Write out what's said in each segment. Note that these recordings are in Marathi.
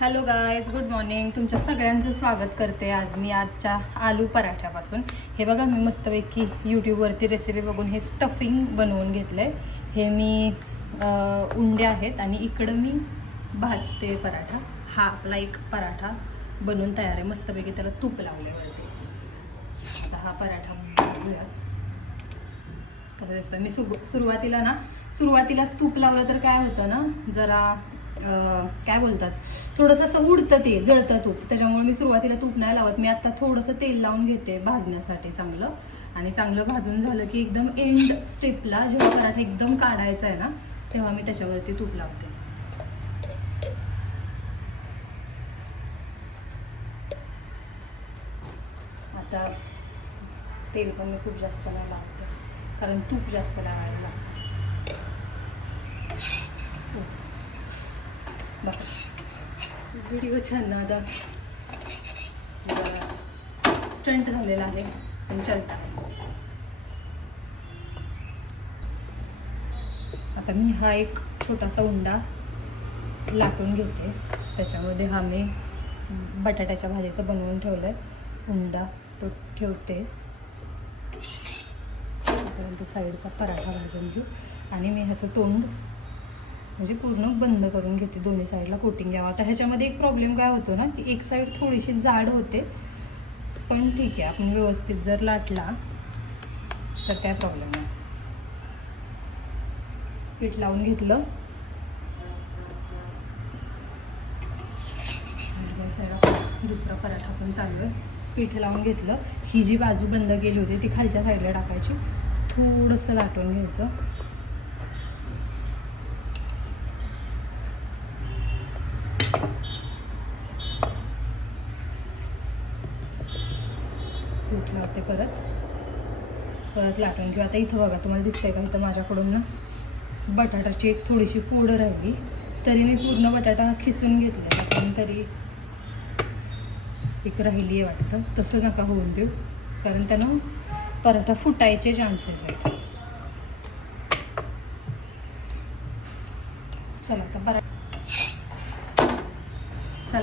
Hello guys, good morning. तुमच्या सगळ्यांचं स्वागत करते आज मी आजच्या आलू पराठ्यापासून. हे बघा, मी मस्तपैकी यूट्यूबवरती रेसिपी बघून हे स्टफिंग बनवून घेतलं आहे. हे मी उंडे आहेत आणि इकडं मी भाजते पराठा. हा आपला एक पराठा बनवून तयार आहे. मस्तपैकी त्याला तूप लावल्यावरती. आता हा पराठा भाजूया. कसं दिसतं, मी सुरुवातीलाच तूप लावलं तर काय होतं ना, जरा काय बोलतात, थोडंसं असं उडतं, ते जळतं तूप. त्याच्यामुळे मी सुरुवातीला तूप नाही लावत. मी आता थोडंसं तेल लावून घेते भाजण्यासाठी चांगलं. आणि चांगलं भाजून झालं की एकदम एंड स्टेपला जेव्हा पराठा एकदम काढायचा आहे ना, तेव्हा मी त्याच्यावरती तूप लावते. आता तेल पण मी खूप जास्त नाही लावते, कारण तूप जास्त लावायला लागतं. व्हिडिओ छान ना, आता स्टंट झालेला आहे पण चालतं. आता मी हा एक छोटासा उंडा लाटून घेते. त्याच्यामध्ये हा मी बटाट्याच्या भाजीचं बनवून ठेवलं आहे उंडा, तो ठेवते. त्यानंतर साईडचा पराठा भाजून घेऊ आणि मी ह्याचं तोंड म्हणजे पूर्ण बंद करून घेते. दोन्ही साईडला कोटिंग घ्यावं. आता ह्याच्यामध्ये एक प्रॉब्लेम काय होतो ना, की एक साईड थोडीशी जाड होते, पण ठीक आहे, आपण व्यवस्थित जर लाटला तर काय प्रॉब्लेम नाही. पीठ लावून घेतलं. दुसरा पराठा पण चालू आहे. पीठ लावून घेतलं. ही जी बाजू बंद केली होती ती खालच्या साईडला टाकायची, थोडंसं लाटून घ्यायचं. पीठ लावते, परत लाटून घेऊ. आता इथं बघा, तुम्हाला दिसतंय का, इथं माझ्याकडून ना बटाट्याची एक थोडीशी फोड राहिली, तरी मी पूर्ण बटाटा खिसून घेतला, पण तरी एक राहिली आहे वाटतं. तसं नका होऊन देऊ, कारण त्यानं पराठा फुटायचे चान्सेस आहेत. चला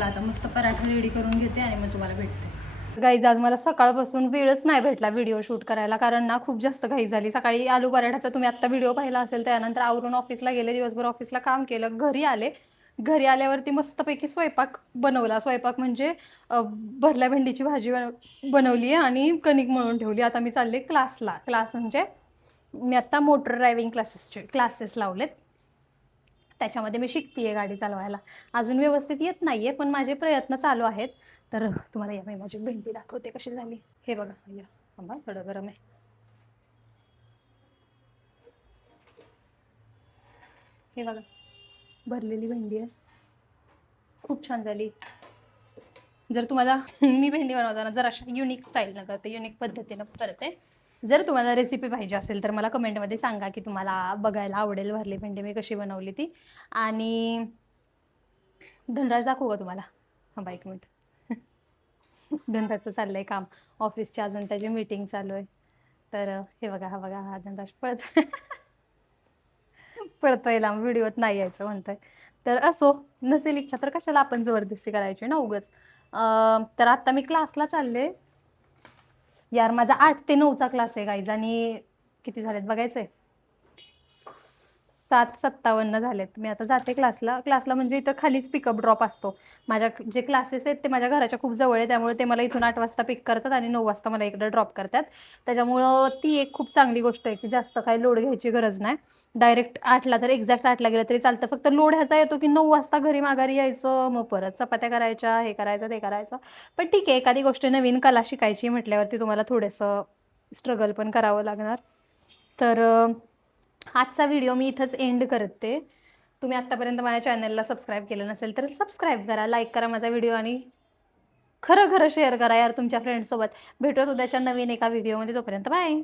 आता मस्त पराठा रेडी करून घेते आणि मग तुम्हाला भेटते. गाईज, आज मला सकाळपासून वेळच नाही भेटला व्हिडिओ शूट करायला, कारण ना खूप जास्त घाई झाली. सकाळी आलू पराठाचा तुम्ही आत्ता व्हिडिओ पाहिला असेल. त्यानंतर आवरून ऑफिसला गेले, दिवसभर ऑफिसला काम केलं, घरी आल्यावरती मस्तपैकी स्वयंपाक बनवला. स्वयंपाक म्हणजे भरल्या भेंडीची भाजी बनवली आहे आणि कणिक मळून ठेवली. आता मी चालले क्लासला. क्लास म्हणजे मी आत्ता मोटर ड्रायव्हिंग क्लासेस लावलेत. त्याच्यामध्ये मी शिकते गाडी चालवायला. अजून व्यवस्थित येत नाहीये, पण माझे प्रयत्न चालू आहेत. तर तुम्हाला या मी माझी भेंडी दाखवते कशी झाली. हे बघा, या थांबा, थोडं गरम आहे. हे बघा, भरलेली भेंडी आहे, खूप छान झाली. जर तुम्हाला मी भेंडी बनवताना जर अशा युनिक स्टाईलनं करते, युनिक पद्धतीनं करते. जर तुम्हाला रेसिपी पाहिजे असेल तर मला कमेंटमध्ये सांगा की तुम्हाला बघायला आवडेल भरली भेंडी मी कशी बनवली ती. आणि धनराज दाखवू का तुम्हाला? हां, एक मिनिट. धनराजचं चाललंय काम ऑफिसची, अजून त्याची मीटिंग चालू आहे. तर हे बघा, हा धनराज पळतोय लांब, व्हिडिओत नाही यायचं म्हणतोय. तर असो, नसेल इच्छा तर कशाला आपण जबरदस्ती करायची ना उगाच. तर आता मी क्लासला चालले. यार, माझा 8 ते 9चा क्लास आहे गाईज, आणि किती झालेत बघायचंय, 7:57 झालेत. मी आता जाते क्लासला म्हणजे इथं खालीच पिकअप ड्रॉप असतो. माझ्या जे क्लासेस आहेत ते माझ्या घराच्या खूप जवळ आहे, त्यामुळे ते मला इथून 8 वाजता पिक करतात आणि 9 वाजता मला इकडे ड्रॉप करतात. त्याच्यामुळं ती एक खूप चांगली गोष्ट आहे की जास्त काही लोड घ्यायची गरज नाही. डायरेक्ट 8ला, तर एक्झॅक्ट 8ला गेलं तरी चालतं. फक्त लोड ह्याचा येतो की 9 वाजता घरी माघारी यायचं, मग परत चपात्या करायच्या, हे करायचं ते करायचं. पण ठीक आहे, एखादी गोष्ट नवीन कला शिकायची म्हटल्यावरती तुम्हाला थोडंसं स्ट्रगल पण करावं लागणार. तर आजचा व्हिडिओ मी इथंच एंड करते. तुम्ही आत्तापर्यंत माझ्या चॅनलला सबस्क्राईब केलं नसेल तर सबस्क्राईब करा, लाईक करा माझा व्हिडिओ, आणि खरं शेअर करा यार तुमच्या फ्रेंड्ससोबत. भेटूयात उद्याच्या नवीन एका व्हिडिओमध्ये. तोपर्यंत बाय.